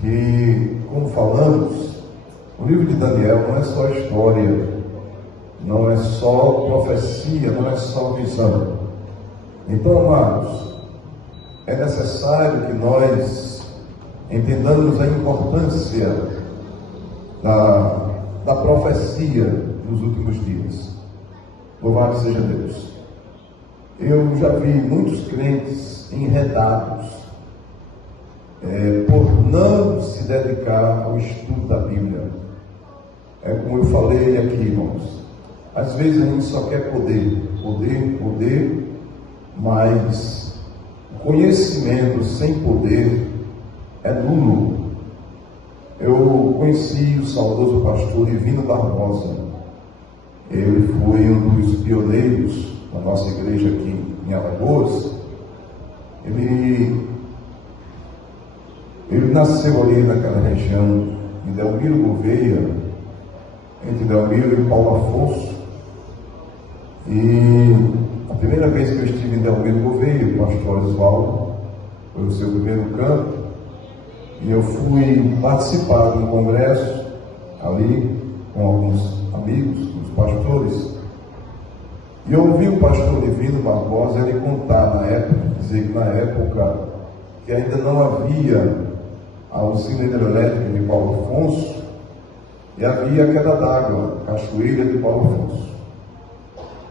que, como falamos, o livro de Daniel não é só história, não é só profecia, não é só visão. Então, amados, é necessário que nós entendamos a importância da profecia nos últimos dias. Louvado seja Deus. Eu já vi muitos crentes enredados por não se dedicar ao estudo da Bíblia. É como eu falei aqui, irmãos. Às vezes a gente só quer poder, mas o conhecimento sem poder é nulo. Eu conheci o saudoso pastor Divino Barbosa. Ele foi um dos pioneiros da nossa igreja aqui em Alagoas. Ele nasceu ali naquela região, em Delmiro Gouveia, entre Delmiro e Paulo Afonso. E a primeira vez que eu estive em Delmiro Gouveia, o pastor Oswaldo foi o seu primeiro campo, e eu fui participar de um congresso ali com alguns amigos, os pastores, e eu ouvi o pastor Divino Barbosa ele contar na época, dizer que na época que ainda não havia a usina hidrelétrica de Paulo Afonso, e havia a queda d'água, a cachoeira de Paulo Afonso.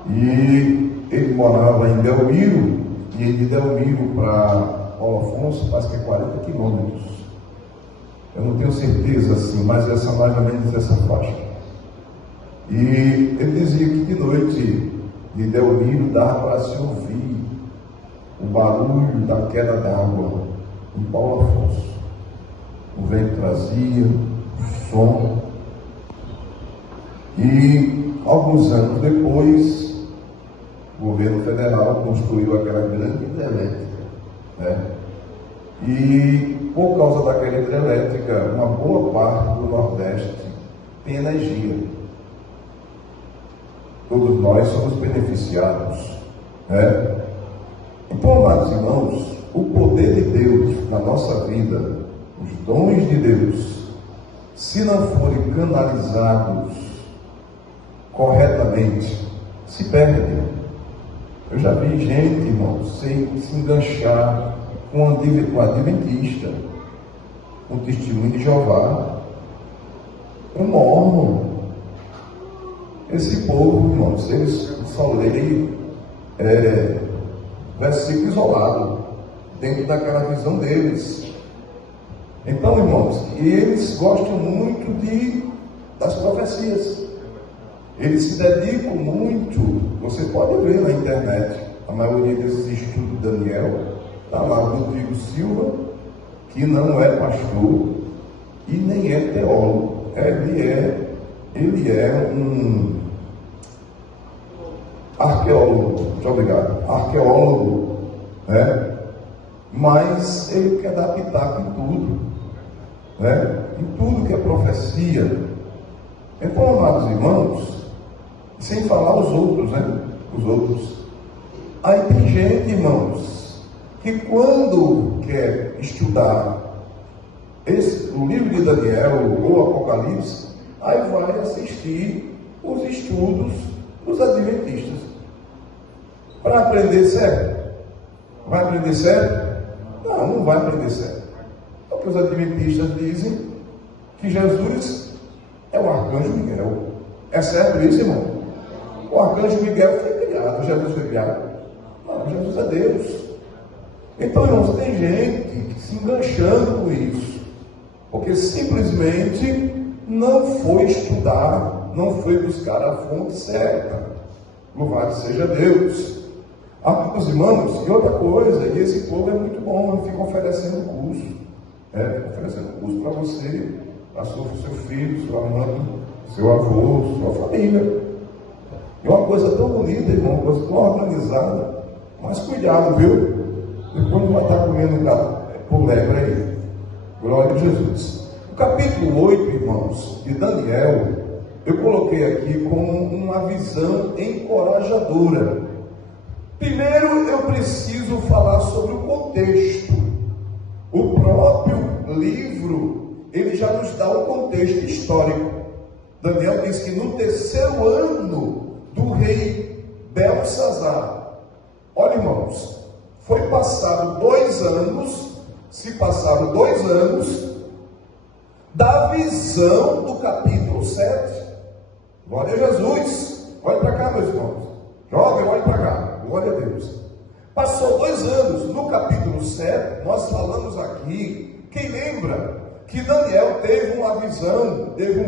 E ele morava em Delmiro, e de Delmiro para Paulo Afonso, quase que 40 quilômetros. Eu não tenho certeza assim, mas essa mais ou menos essa faixa. E ele dizia que de noite de Delmiro dava para se ouvir o barulho da queda d'água em Paulo Afonso. O vento trazia, o som. E alguns anos depois, o governo federal construiu aquela grande hidrelétrica, né? E por causa daquela hidrelétrica, uma boa parte do Nordeste tem energia. Todos nós somos beneficiados, né? Então, amados irmãos, o poder de Deus na nossa vida, os dons de Deus, se não forem canalizados corretamente, se perdem. Eu já vi gente, irmãos, se enganchar com um adventista, um testemunho de Jeová, um mormon. Esse povo, irmãos, eles só leem versículo isolado, dentro daquela visão deles. Então, irmãos, eles gostam muito das profecias. Eles se dedicam muito, você pode ver na internet, a maioria desses estudos de Daniel, está lá o Rodrigo Silva, que não é pastor e nem é teólogo. Ele é um arqueólogo, muito obrigado, arqueólogo, né? Mas ele quer dar pitaco em tudo, né? Em tudo que é profecia. Então, amados irmãos, sem falar os outros, né? Os outros. Aí tem gente, irmãos, que quando quer estudar o livro de Daniel ou Apocalipse, aí vai assistir os estudos dos adventistas. Para aprender certo? Vai aprender certo? Não vai aprender certo. Porque os adventistas dizem que Jesus é o arcanjo Miguel. É certo isso, irmão? O arcanjo Miguel foi criado, Jesus foi criado. Não, Jesus é Deus. Então, irmãos, tem gente se enganchando com isso, porque simplesmente não foi estudar, não foi buscar a fonte certa. Louvado seja Deus. Os irmãos, e outra coisa, e esse povo é muito bom, não fica oferecendo curso. Oferecendo curso para você, para seu filho, sua mãe, seu avô, sua família. É uma coisa tão bonita, irmão, uma coisa tão organizada. Mas cuidado, viu? Depois não vai estar comendo por lepra aí. Glória a Jesus. O capítulo 8, irmãos, de Daniel, eu coloquei aqui como uma visão encorajadora. Primeiro, eu preciso falar sobre o contexto. O próprio livro já nos dá um contexto histórico. Daniel diz que no terceiro ano do rei Belsazar, olha, irmãos, foi passado 2 anos, se passaram 2 anos da visão do capítulo 7. Glória a Jesus. Olha para cá, meus irmãos. Jovem, olha para cá. Glória a Deus. Passou 2 anos. No capítulo 7, nós falamos aqui, quem lembra que Daniel teve uma visão, teve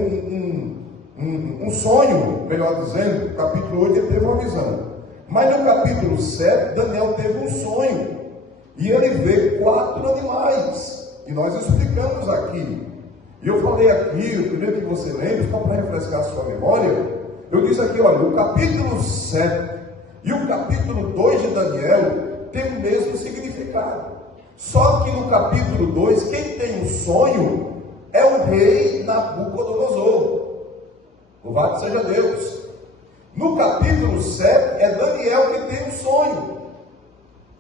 um sonho, melhor dizendo. No capítulo 8 ele teve uma visão. Mas no capítulo 7, Daniel teve um sonho. E ele vê 4 animais. E nós explicamos aqui. E eu falei aqui, eu queria que você lembre, só para refrescar a sua memória, eu disse aqui, olha, o capítulo 7 e o capítulo 2 de Daniel tem o mesmo significado. Só que no capítulo 2, quem tem o sonho é o rei Nabucodonosor. Louvado seja Deus. No capítulo 7 é Daniel que tem o sonho.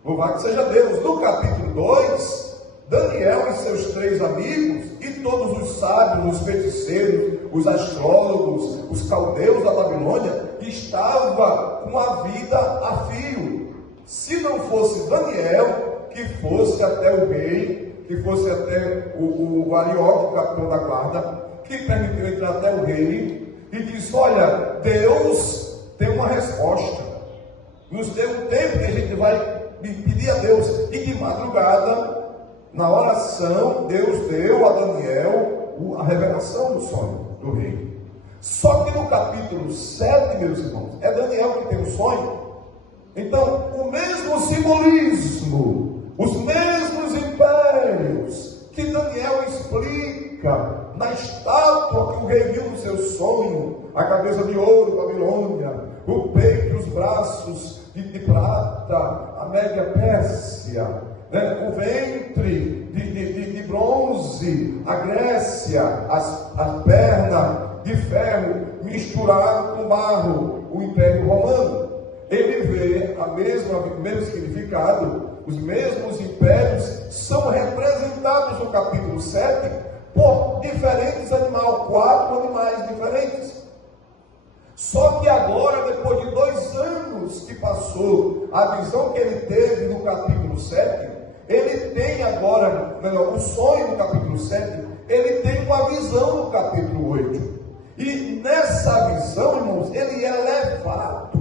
Louvado seja Deus. No capítulo 2, Daniel e seus 3 amigos e todos os sábios, os feiticeiros, os astrólogos, os caldeus da Babilônia estavam com a vida a fio. Se não fosse Daniel, que fosse até o rei, que fosse até o Arioque, o capitão da guarda, que permitiu entrar até o rei e disse: olha, Deus tem uma resposta, nos deu um tempo que a gente vai pedir a Deus. E de madrugada, na oração, Deus deu a Daniel a revelação do sonho do rei. Só que no capítulo 7, meus irmãos, é Daniel que tem o sonho. Então, o mesmo simbolismo, os mesmos impérios que Daniel explica na estátua que o rei viu no seu sonho, a cabeça de ouro, Babilônia, o peito e os braços de prata, a média Pérsia, o ventre de bronze, a Grécia, as pernas de ferro misturado com barro, o Império Romano. Ele vê o mesmo significado, os mesmos impérios são representados no capítulo 7 por diferentes animais, 4 animais diferentes. Só que agora, depois de 2 anos que passou, a visão que ele teve no capítulo 7, ele tem agora, o sonho no capítulo 7, ele tem uma visão no capítulo 8. E nessa visão, irmãos, ele é levado,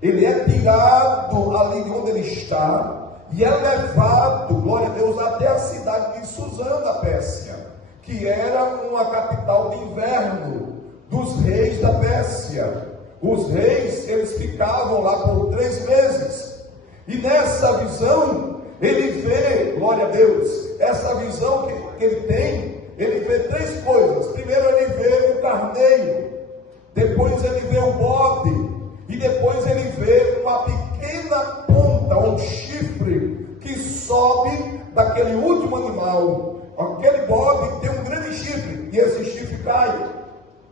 ele é tirado ali de onde ele está, e é levado, glória a Deus, até a cidade de Suzã, da Pérsia, que era uma capital de inverno dos reis da Pérsia. Os reis, eles ficavam lá por 3 meses. E nessa visão, ele vê, glória a Deus, essa visão que ele tem, ele vê 3 coisas. Primeiro ele vê o carneiro, depois ele vê o bode, e depois ele vê uma pequena ponta, um chifre, que sobe daquele último animal. Aquele bode tem um grande chifre, e esse chifre cai.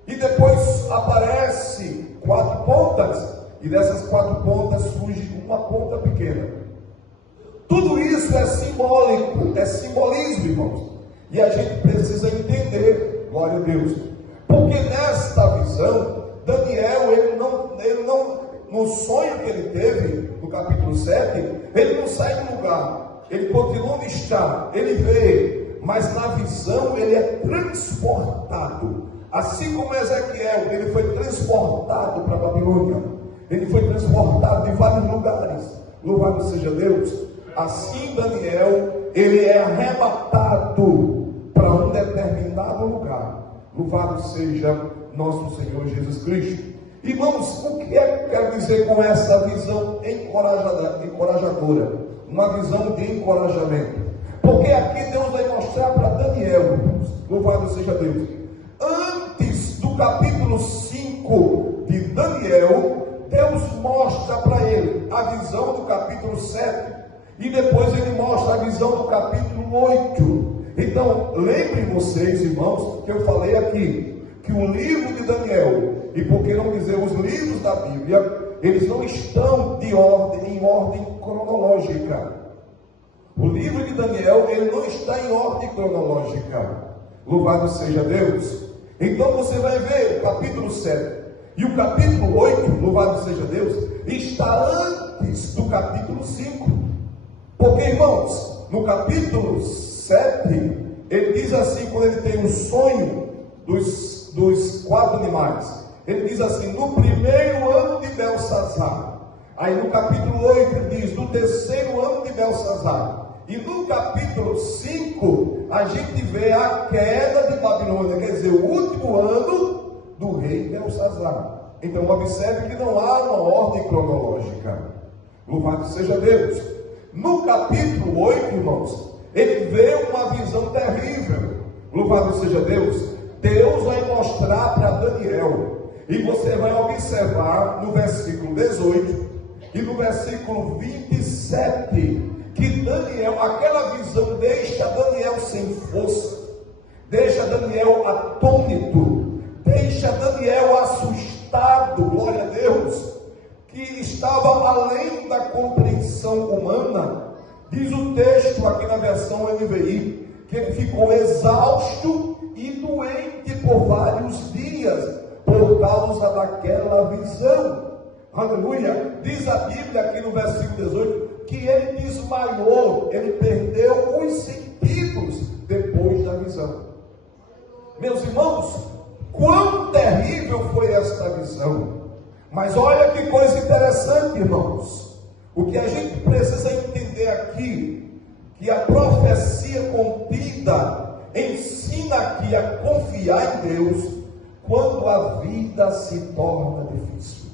E depois aparece 4 pontas, e dessas 4 pontas surge uma ponta pequena. Tudo isso é simbólico, é simbolismo, irmãos. E a gente precisa entender, glória a Deus. Porque nesta visão, Daniel, ele não, no sonho que ele teve, no capítulo 7, ele não sai do lugar, ele continua onde está, ele vê, mas na visão ele é transportado. Assim como Ezequiel, ele foi transportado para a Babilônia, ele foi transportado de vários lugares, louvado seja Deus. Assim Daniel, ele é arrebatado para um determinado lugar, louvado seja nosso Senhor Jesus Cristo. Irmãos, o que é que eu quero dizer com essa visão encorajadora? Uma visão de encorajamento. Porque aqui Deus vai mostrar para Daniel, irmãos, louvado seja Deus, antes do capítulo 5 de Daniel, Deus mostra para ele a visão do capítulo 7, e depois ele mostra a visão do capítulo 8. Então, lembrem vocês, irmãos, que eu falei aqui, que o livro de Daniel, e por que não dizer os livros da Bíblia, eles não estão em ordem cronológica. O livro de Daniel, ele não está em ordem cronológica. Louvado seja Deus. Então você vai ver o capítulo 7 e o capítulo 8, louvado seja Deus, está antes do capítulo 5. Porque, irmãos, no capítulo 7, ele diz assim, quando ele tem um sonho dos 4 animais, ele diz assim: no primeiro ano de Belsazar. Aí no capítulo 8 ele diz: no terceiro ano de Belsazar. E no capítulo 5 a gente vê a queda de Babilônia, quer dizer, o último ano do rei Belsazar. Então observe que não há uma ordem cronológica. Louvado seja Deus. No capítulo 8, irmãos, ele vê uma visão terrível. Louvado seja Deus. Deus vai mostrar para Daniel, e você vai observar no versículo 18 e no versículo 27, que Daniel, aquela visão deixa Daniel sem força, deixa Daniel atônito, deixa Daniel assustado, glória a Deus, que estava além da compreensão humana. Diz o texto aqui na versão NVI, que ele ficou exausto e doente por vários dias, por causa daquela visão. Aleluia. Diz a Bíblia aqui no versículo 18, que ele desmaiou, ele perdeu os sentidos depois da visão. Meus irmãos, quão terrível foi esta visão. Mas olha que coisa interessante, irmãos. O que a gente precisa entender aqui, que a profecia contida ensina aqui a confiar em Deus quando a vida se torna difícil.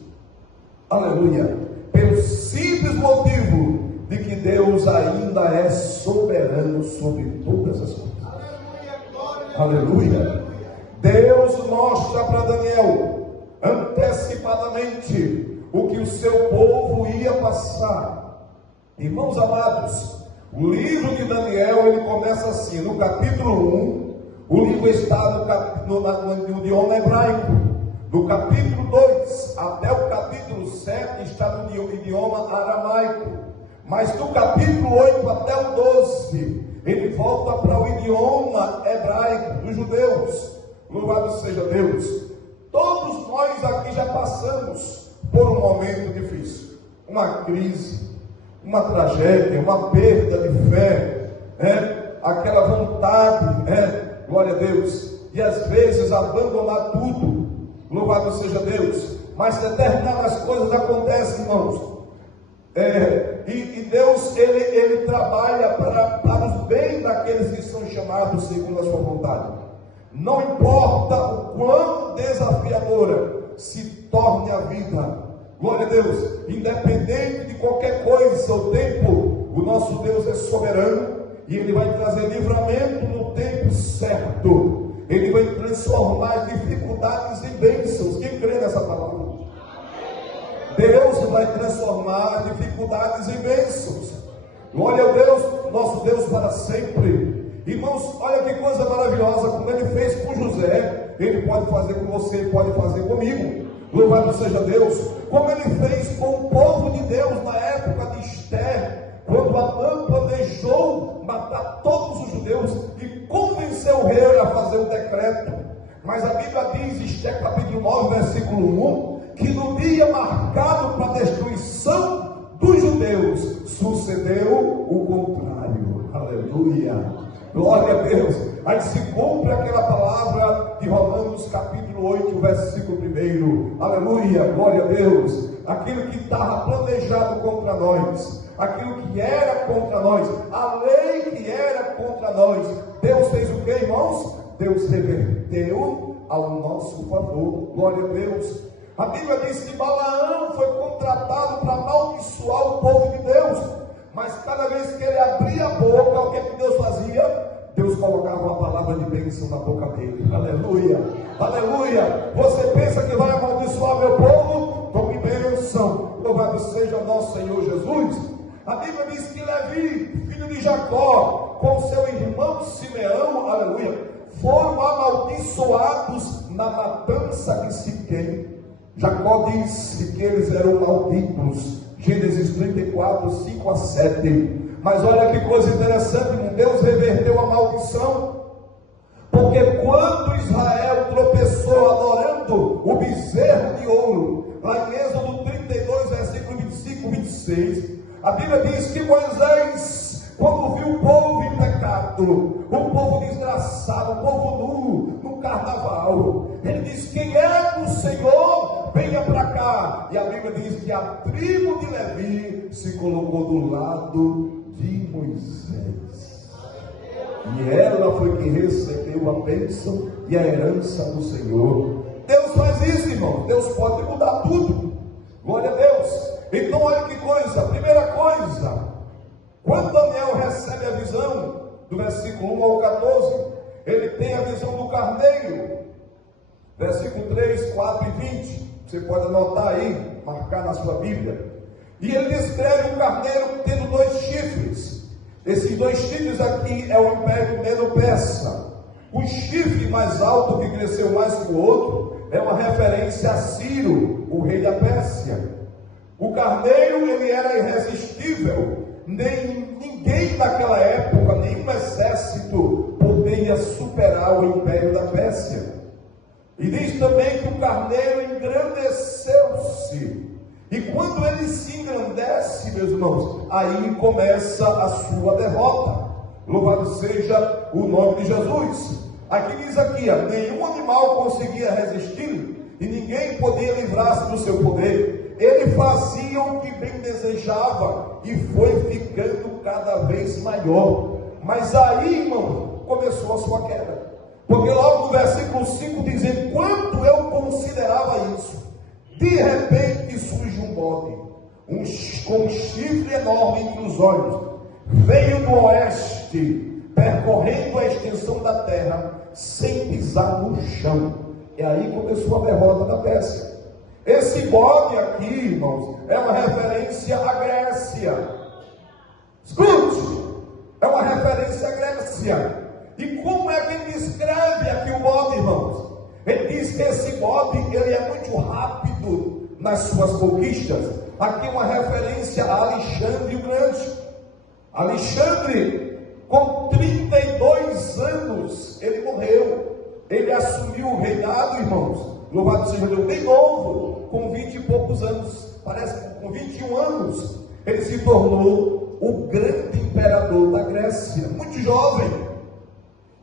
Aleluia. Pelo simples motivo de que Deus ainda é soberano sobre todas as coisas. Aleluia. Deus mostra para Daniel antecipadamente o que o seu povo ia passar. Irmãos amados, o livro de Daniel, ele começa assim, no capítulo 1, o livro está no idioma hebraico. No capítulo 2 até o capítulo 7 está no idioma aramaico. Mas do capítulo 8 até o 12, ele volta para o idioma hebraico dos judeus. Louvado seja Deus. Todos nós aqui já passamos por um momento difícil, uma crise, uma tragédia, uma perda de fé, aquela vontade, glória a Deus, e às vezes abandonar tudo. Louvado seja Deus. Mas determinadas coisas acontecem, irmãos. E Deus, ele trabalha para os bens daqueles que são chamados segundo a sua vontade. Não importa o quão desafiadora se torne a vida, glória a Deus, independente de qualquer coisa, o tempo, o nosso Deus é soberano, e Ele vai trazer livramento no tempo certo. Ele vai transformar dificuldades em bênçãos. Quem crê nessa palavra? Deus vai transformar dificuldades em bênçãos. Glória a Deus, nosso Deus para sempre. Irmãos, olha que coisa maravilhosa, como Ele fez com José, Ele pode fazer com você, Ele pode fazer comigo. Louvado seja Deus. Como Ele fez com o povo de Deus na época de Esther, quando Amã planejou matar todos os judeus e convenceu o rei a fazer um decreto. Mas a Bíblia diz, Esther capítulo 9, versículo 1, que no dia marcado para a destruição dos judeus, sucedeu o contrário. Aleluia. Glória a Deus. Aí se cumpre aquela palavra de Romanos capítulo 8, versículo 1. Aleluia, glória a Deus. Aquilo que estava planejado contra nós, aquilo que era contra nós, a lei que era contra nós, Deus fez o que, irmãos? Deus reverteu ao nosso favor. Glória a Deus. A Bíblia diz que Balaão foi contratado para amaldiçoar o povo de Deus. Mas cada vez que ele abria a boca, o que Deus fazia? Deus colocava uma palavra de bênção na boca dele. Aleluia, aleluia. Você pensa que vai amaldiçoar meu povo? Tome bênção. Louvado seja nosso Senhor Jesus. A Bíblia diz que Levi, filho de Jacó, com seu irmão Simeão, aleluia, foram amaldiçoados na matança de Siquém. Jacó disse que eles eram malditos. Gênesis 34, 5 a 7. Mas olha que coisa interessante, Deus reverteu a maldição, porque Porque quando Israel tropeçou adorando o bezerro de ouro, lá em Êxodo 32, versículo 25, 26, a Bíblia diz que Moisés, quando viu o povo em pecado, o povo desgraçado, o povo nu, no carnaval, ele diz: quem é o Senhor? Venha para cá. E a Bíblia diz que a tribo de Levi se colocou do lado de Moisés. E ela foi quem recebeu a bênção e a herança do Senhor. Deus faz isso, irmão. Deus pode mudar tudo. Glória a Deus. Então olha que coisa. Primeira coisa, quando Daniel recebe a visão, do versículo 1 ao 14, ele tem a visão do carneiro. Versículo 3, 4 e 20. Você pode anotar aí, marcar na sua Bíblia. E ele descreve o carneiro tendo 2 chifres. Esses 2 chifres aqui é o Império Medo-Persa. O chifre mais alto, que cresceu mais que o outro, é uma referência a Ciro, o rei da Pérsia. O carneiro, ele era irresistível. Ninguém naquela época, nenhum exército poderia superar o Império da Pérsia. E diz também que o carneiro engrandeceu-se. E quando ele se engrandece, meus irmãos, aí começa a sua derrota. Louvado seja o nome de Jesus. Aqui diz aqui, nenhum animal conseguia resistir e ninguém podia livrar-se do seu poder. Ele fazia o que bem desejava e foi ficando cada vez maior. Mas aí, irmão, começou a sua queda. Porque logo no versículo 5 diz: enquanto eu considerava isso, de repente surge um bode, com um chifre enorme entre os olhos, veio do oeste, percorrendo a extensão da terra, sem pisar no chão. E aí começou a derrota da Pérsia. Esse bode aqui, irmãos, é uma referência à Grécia. Escute, é uma referência à Grécia. E como é que ele descreve aqui o bode, irmãos? Ele diz que esse bode, ele é muito rápido nas suas conquistas. Aqui uma referência a Alexandre o Grande. Alexandre, com 32 anos, ele morreu. Ele assumiu o reinado, irmãos. Louvado seja Deus, bem novo, com 20 e poucos anos. Parece que com 21 anos, ele se tornou o grande imperador da Grécia. Muito jovem.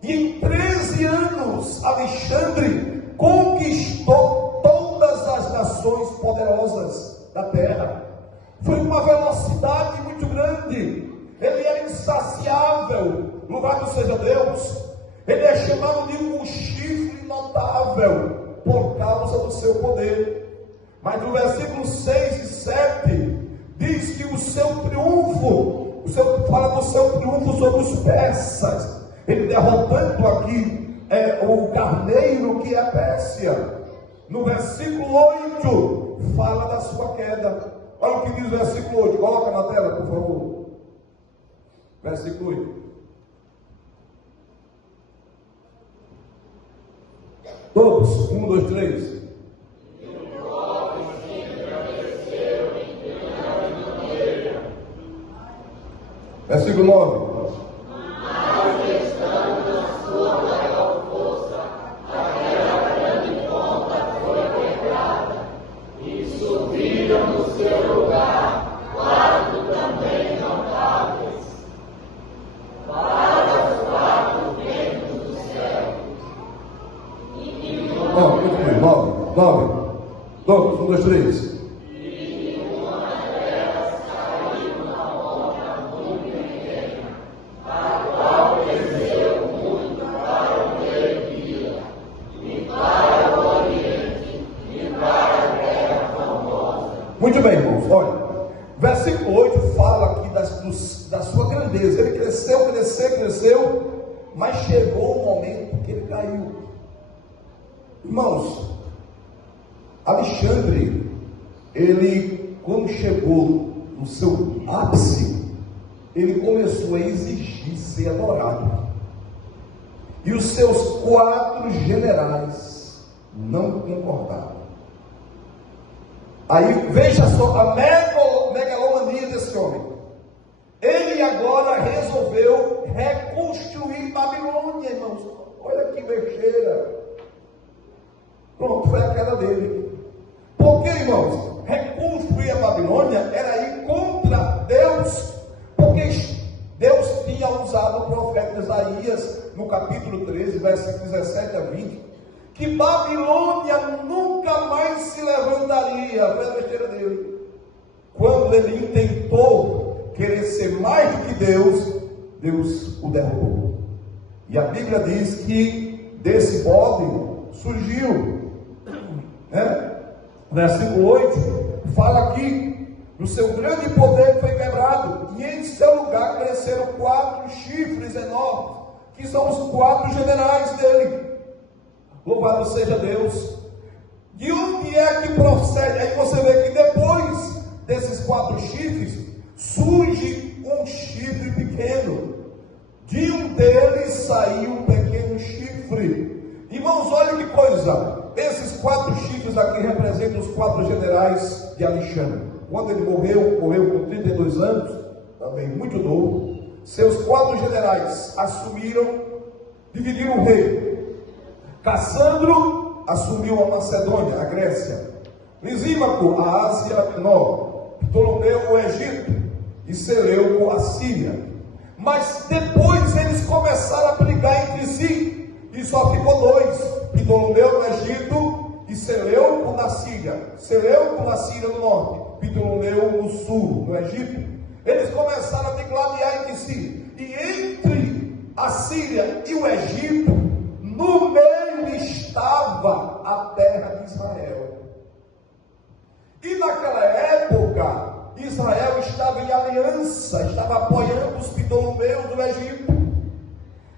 E em 13 anos, Alexandre conquistou todas as nações poderosas da terra. Foi uma velocidade muito grande. Ele era insaciável. Louvado seja Deus. Ele é chamado de um chifre notável por causa do seu poder. Mas no versículo 6 e 7 diz que o seu triunfo, fala do seu triunfo sobre os persas. Ele derrotando aqui o carneiro, que é a Pérsia. No versículo 8 fala da sua queda. Olha o que diz o versículo 8. Coloca na tela, por favor. Versículo 8. Todos, 1, 2, 3. Versículo 9. Todos, 1, 2, 3. Muito bem, irmãos, olha, versículo 8 fala aqui da sua grandeza. Ele cresceu, mas chegou o momento que ele caiu. Irmãos, Alexandre, ele, quando chegou no seu ápice, ele começou a exigir ser adorado. E os seus 4 generais não concordaram. Aí veja só a megalomania desse homem. Ele agora resolveu reconstruir Babilônia, irmãos. Olha que besteira. Pronto, foi a queda dele. Porque, irmãos, reconstruir a Babilônia era ir contra Deus. Porque Deus tinha usado o profeta Isaías, no capítulo 13, versículos 17 a 20, que Babilônia nunca mais se levantaria. Foi a besteira dele. Quando ele intentou querer ser mais do que Deus, Deus o derrubou. E a Bíblia diz que desse bode surgiu, versículo 8, fala que no seu grande poder foi quebrado, e em seu lugar cresceram 4 chifres enormes, que são os 4 generais dele. Louvado seja Deus. De onde é que procede? Aí você vê que depois desses 4 chifres, surge um chifre pequeno. De um deles saiu um pequeno chifre. Irmãos, olha que coisa. Esses 4 chifres aqui representam os 4 generais de Alexandre. Quando ele morreu com 32 anos, também muito novo. Seus 4 generais assumiram, dividiram o reino. Cassandro assumiu a Macedônia, a Grécia. Lisímaco, a Ásia Menor. Ptolomeu, o Egito. E Seleuco, a Síria. Mas depois eles começaram a brigar entre si. E só ficou 2. Ptolomeu no Egito e Seleuco na Síria. Seleuco na Síria no norte. Ptolomeu no sul, no Egito. Eles começaram a digladiar entre si. E entre a Síria e o Egito, no meio estava a terra de Israel. E naquela época, Israel estava em aliança, estava apoiando os Ptolomeus do Egito.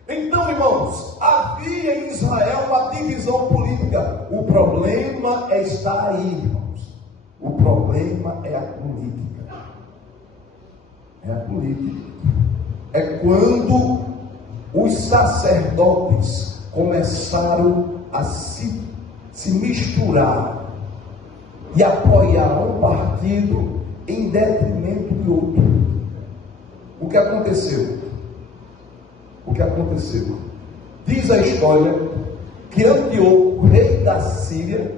Então, irmãos, havia em Israel uma divisão política. O problema está aí, irmãos. O problema é a política. É a política. É quando os sacerdotes começaram a se misturar e apoiar um partido em detrimento de outro. O que aconteceu? O que aconteceu? Diz a história que Antíoco, rei da Síria,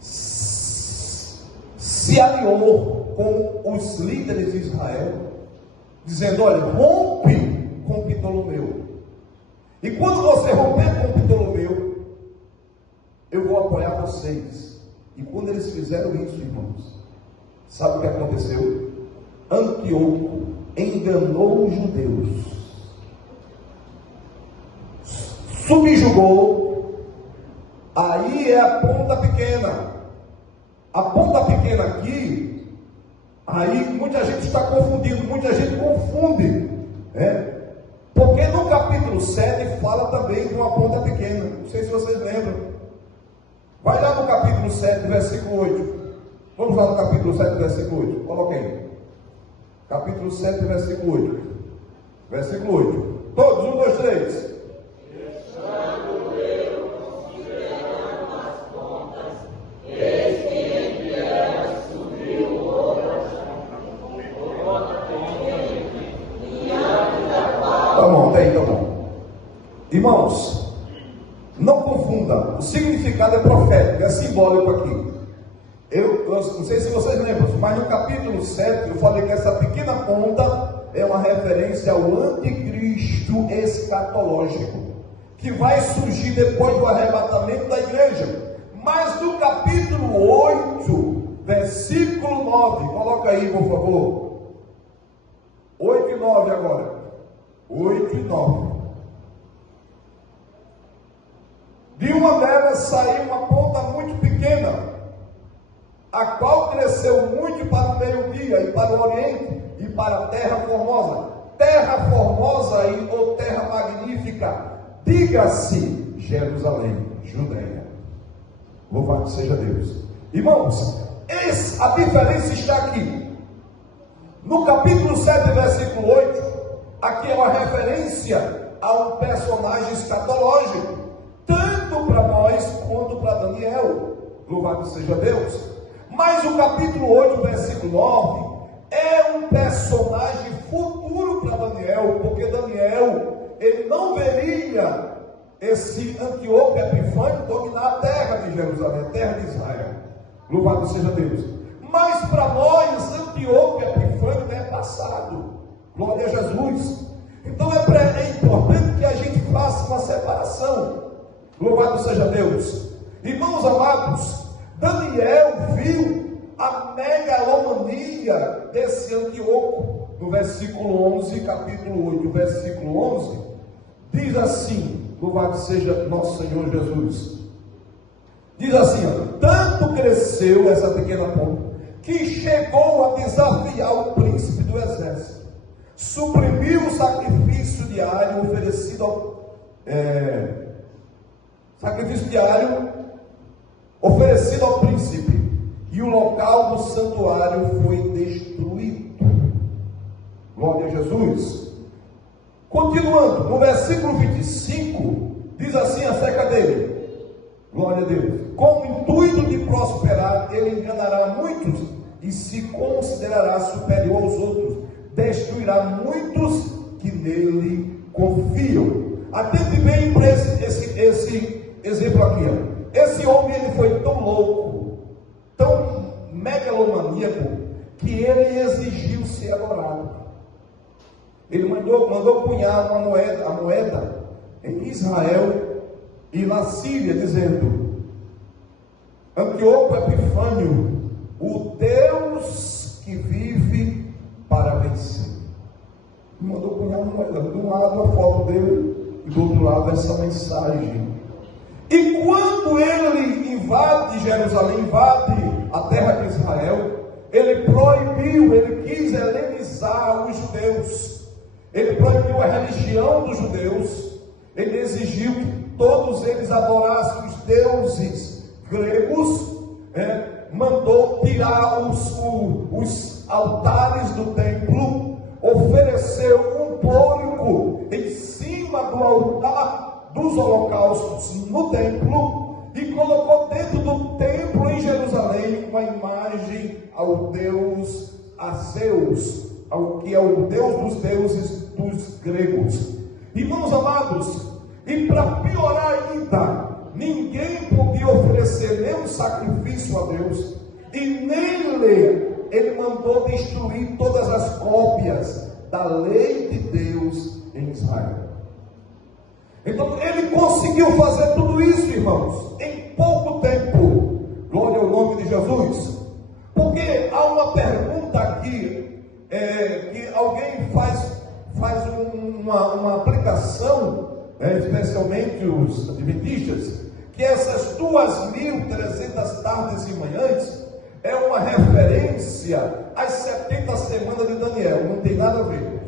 se aliou com os líderes de Israel, dizendo: olha, rompe com Ptolomeu. E quando você romper com Ptolomeu, eu vou apoiar vocês. E quando eles fizeram isso, irmãos, sabe o que aconteceu? Antíoco enganou os judeus, subjugou. Aí é a ponta pequena. A ponta pequena aqui, aí muita gente está confundindo, muita gente confunde, porque no capítulo 7 fala também de uma ponta pequena. Não sei se vocês lembram. Vai lá no capítulo 7, versículo 8. Vamos lá no capítulo 7, versículo 8. Coloque aí. Capítulo 7, versículo 8. Versículo 8. Todos, 1, 2, 3. Estando eu considerando as pontas, eis que entre elas subiu outra diante da qual... Tá bom, tá bom. Irmãos, não confunda. O significado é profético, é simbólico aqui. Eu não sei se vocês lembram, mas no capítulo 7 eu falei que essa pequena ponta é uma referência ao anticristo escatológico, que vai surgir depois do arrebatamento da igreja. Mas no capítulo 8, versículo 9, coloca aí por favor, 8 e 9 agora, 8 e 9. De uma delas saiu uma ponta muito pequena, a qual cresceu muito para o meio-dia e para o oriente e para a terra formosa. Terra formosa ou terra magnífica, diga-se Jerusalém, Judeia. Louvado seja Deus. Irmãos, a diferença está aqui. No capítulo 7, versículo 8, aqui é uma referência a um personagem escatológico, tanto para nós quanto para Daniel. Louvado seja Deus. Mas o capítulo 8, versículo 9, é um personagem futuro para Daniel, porque Daniel, ele não veria esse Antíoco Epifânio dominar a terra de Jerusalém, a terra de Israel. Louvado seja Deus. Mas para nós, Antíoco Epifânio é passado. Glória a Jesus. Então é importante que a gente faça uma separação. Louvado seja Deus. Irmãos amados, Daniel viu a megalomania desse Antíoco. No versículo 11, capítulo 8, versículo 11, diz assim: louvado seja nosso Senhor Jesus. Diz assim: tanto cresceu essa pequena pomba, que chegou a desafiar o príncipe do exército, suprimiu o sacrifício diário oferecido ao príncipe, e o local do santuário foi destruído. Glória a Jesus. Continuando, no versículo 25, diz assim acerca dele: glória a Deus. Com o intuito de prosperar, ele enganará muitos e se considerará superior aos outros, destruirá muitos que nele confiam. Atente bem para esse exemplo aqui. Esse homem, ele foi tão louco, tão megalomaníaco, que ele exigiu ser adorado. Ele mandou cunhar a moeda em Israel e na Síria, dizendo: Antíoco Epifânio, o Deus que vive para vencer. Mandou cunhar uma moeda, de um lado a foto dele e do outro lado essa mensagem. E quando ele invade Jerusalém, invade a terra de Israel, ele proibiu, ele quis helenizar os judeus. Ele proibiu a religião dos judeus. Ele exigiu que todos eles adorassem os deuses gregos. Mandou tirar os altares do templo. Ofereceu um porco em cima do altar dos holocaustos no templo. E colocou dentro do templo em Jerusalém uma imagem ao deus, a Zeus, ao que é o Deus dos deuses dos gregos. Irmãos amados, e para piorar ainda, ninguém podia oferecer nenhum sacrifício a Deus, e nele ele mandou destruir todas as cópias da lei de Deus em Israel. Então ele conseguiu fazer tudo isso, irmãos, em pouco tempo. Glória ao nome de Jesus. Porque há uma pergunta aqui, que alguém faz uma aplicação, especialmente os adventistas, que essas 2.300 tardes e manhãs é uma referência às 70 semanas de Daniel. Não tem nada a ver.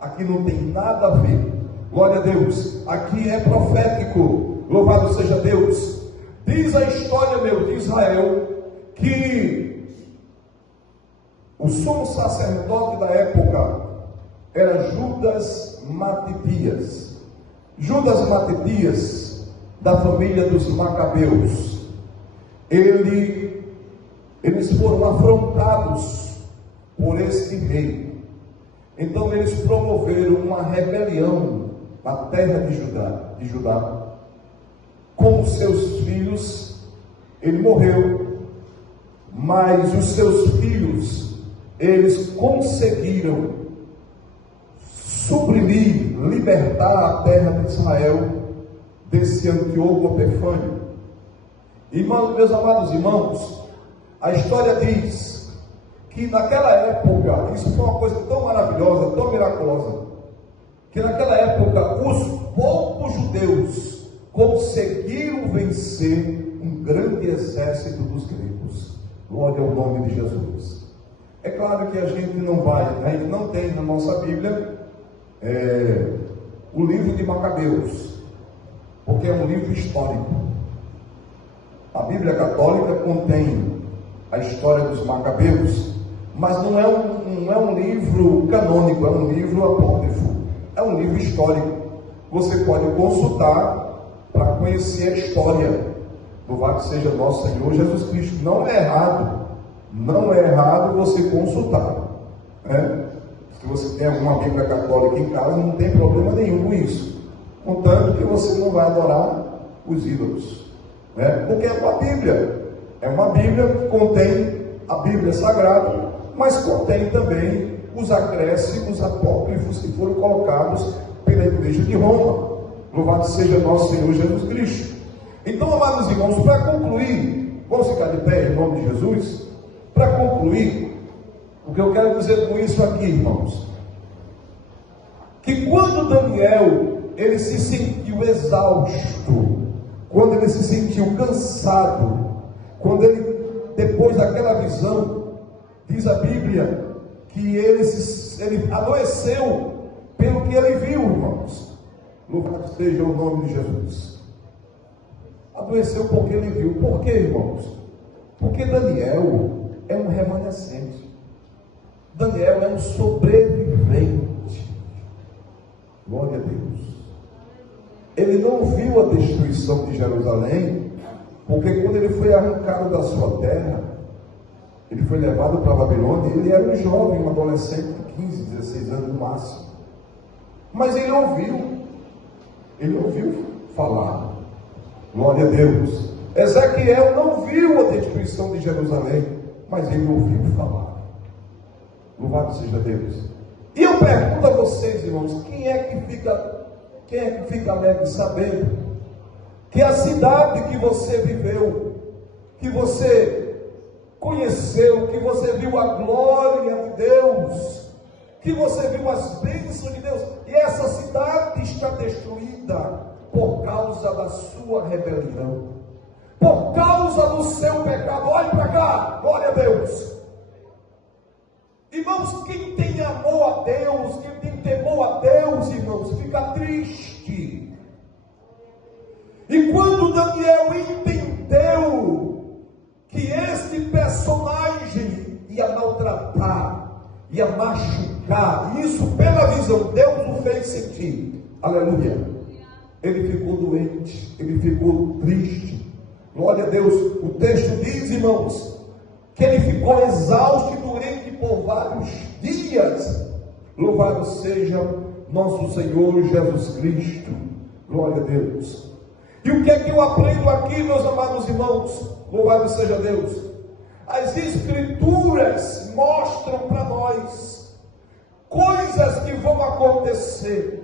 Aqui não tem nada a ver. Glória a Deus. Aqui é profético. Louvado seja Deus. Diz a história, de Israel, que o sumo sacerdote da época era Judas Matitias. Judas Matitias, da família dos Macabeus. Eles foram afrontados por este rei. Então eles promoveram uma rebelião na terra de Judá. Com os seus filhos, ele morreu, mas os seus filhos, eles conseguiram suprimir, libertar a terra de Israel desse Antíoco Epifânio. Irmãos, meus amados irmãos, a história diz que naquela época, isso foi uma coisa tão maravilhosa, tão miraculosa, que naquela época os poucos judeus conseguiram vencer um grande exército dos gregos. Glória ao nome de Jesus. É claro que a gente não tem na nossa Bíblia o livro de Macabeus, porque é um livro histórico. A Bíblia católica contém a história dos Macabeus, mas não é um livro canônico, é um livro apócrifo, é um livro histórico. Você pode consultar para conhecer a história. Louvado seja nosso Senhor Jesus Cristo. Não é errado você consultar, né? Se você tem alguma Bíblia católica em casa, não tem problema nenhum com isso. Contanto que você não vai adorar os ídolos, né? Porque é uma Bíblia. É uma Bíblia que contém a Bíblia Sagrada, mas contém também os acréscimos apócrifos que foram colocados pela Igreja de Roma. Louvado seja nosso Senhor Jesus Cristo. Então, amados irmãos, para concluir, vamos ficar de pé em nome de Jesus? Para concluir, o que eu quero dizer com isso aqui, irmãos, que quando Daniel, ele se sentiu exausto, quando ele se sentiu cansado, quando ele, depois daquela visão, diz a Bíblia, que ele adoeceu pelo que ele viu, irmãos. Louvado seja o nome de Jesus. Adoeceu porque ele viu. Por quê, irmãos? Porque Daniel é um remanescente. Daniel é um sobrevivente. Glória a Deus. Ele não viu a destruição de Jerusalém, porque quando ele foi arrancado da sua terra, ele foi levado para a Babilônia, ele era um jovem, um adolescente de 15, 16 anos no máximo. Mas ele ouviu falar. Glória a Deus. Ezequiel não viu a destruição de Jerusalém, mas ele ouviu falar. Louvado seja Deus. E eu pergunto a vocês, irmãos, quem é que fica alegre sabendo que a cidade que você viveu, que você conheceu, que você viu a glória de Deus, que você viu as bênçãos de Deus, e essa cidade está destruída por causa da sua rebelião, por causa do seu pecado? Olhe para cá, glória a Deus. Irmãos, quem tem amor a Deus, quem tem temor a Deus, irmãos, fica triste. E quando Daniel entendeu que este personagem ia maltratar, ia machucar, isso pela visão, Deus o fez sentir, aleluia. Ele ficou doente, ele ficou triste, glória a Deus. O texto diz, irmãos, que ele ficou exausto e doente por vários dias. Louvado seja nosso Senhor Jesus Cristo, glória a Deus. E o que é que eu aprendo aqui, meus amados irmãos? Louvado seja Deus. As Escrituras mostram para nós coisas que vão acontecer,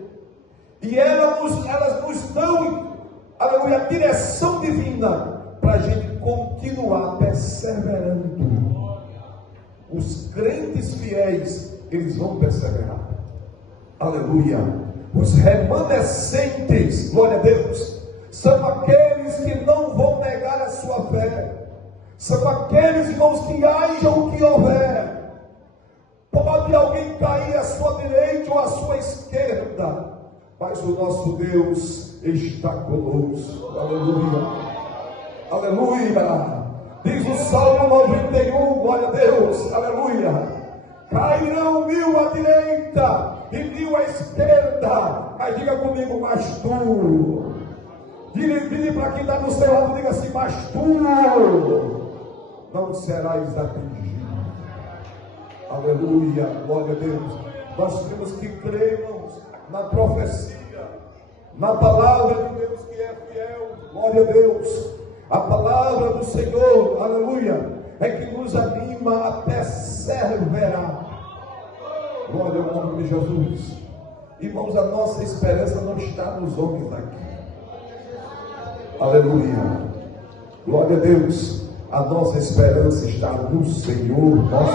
e elas nos dão, aleluia, a direção divina para a gente continuar perseverando. Os crentes fiéis, eles vão perseverar, aleluia. Os remanescentes, glória a Deus, são aqueles que não vão negar a sua fé, são aqueles, irmãos, que haja o que houver. Pode alguém cair à sua direita ou à sua esquerda, mas o nosso Deus está conosco, aleluia, aleluia. Diz o Salmo 91, glória a Deus, aleluia. Cairão 1000 à direita e 1000 à esquerda, mas diga comigo, mas tu. Vire para quem está no seu lado, diga assim, mas tu não serás atingido. Aleluia, glória a Deus. Nós temos que crer, irmãos, na profecia, na palavra de Deus que é fiel, glória a Deus. A palavra do Senhor, aleluia, é que nos anima a perseverar. Glória ao nome de Jesus. Irmãos, a nossa esperança não está nos homens daqui. Aleluia, glória a Deus. A nossa esperança está no Senhor nosso.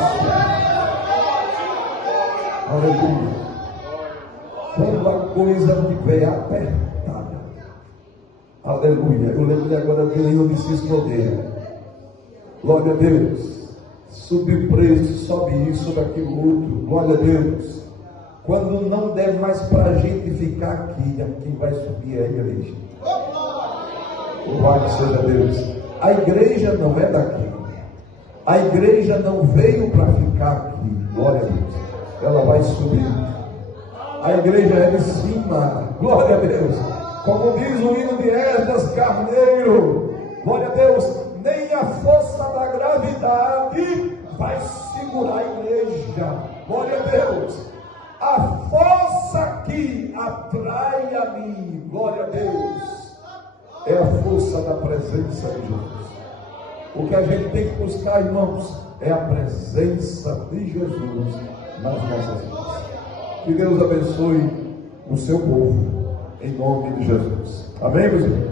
Aleluia. Quando a coisa estiver apertada, aleluia, eu lembrei agora de Leão de Ciscodeira, glória a Deus. Subir preço, sobe isso, sobe aquilo outro, glória a Deus. Quando não der mais para a gente ficar aqui, quem vai subir é a igreja. Louvado seja Deus. A igreja não é daqui, a igreja não veio para ficar aqui, glória a Deus. Ela vai subir. A igreja é de cima, glória a Deus. Como diz o hino de Esdras Carneiro, glória a Deus, nem a força da gravidade vai segurar a igreja, glória a Deus. A força que atrai a mim, glória a Deus, é a força da presença de Jesus. O que a gente tem que buscar, irmãos, é a presença de Jesus nas nossas vidas. Que Deus abençoe o seu povo, em nome de Jesus. Amém, meus irmãos?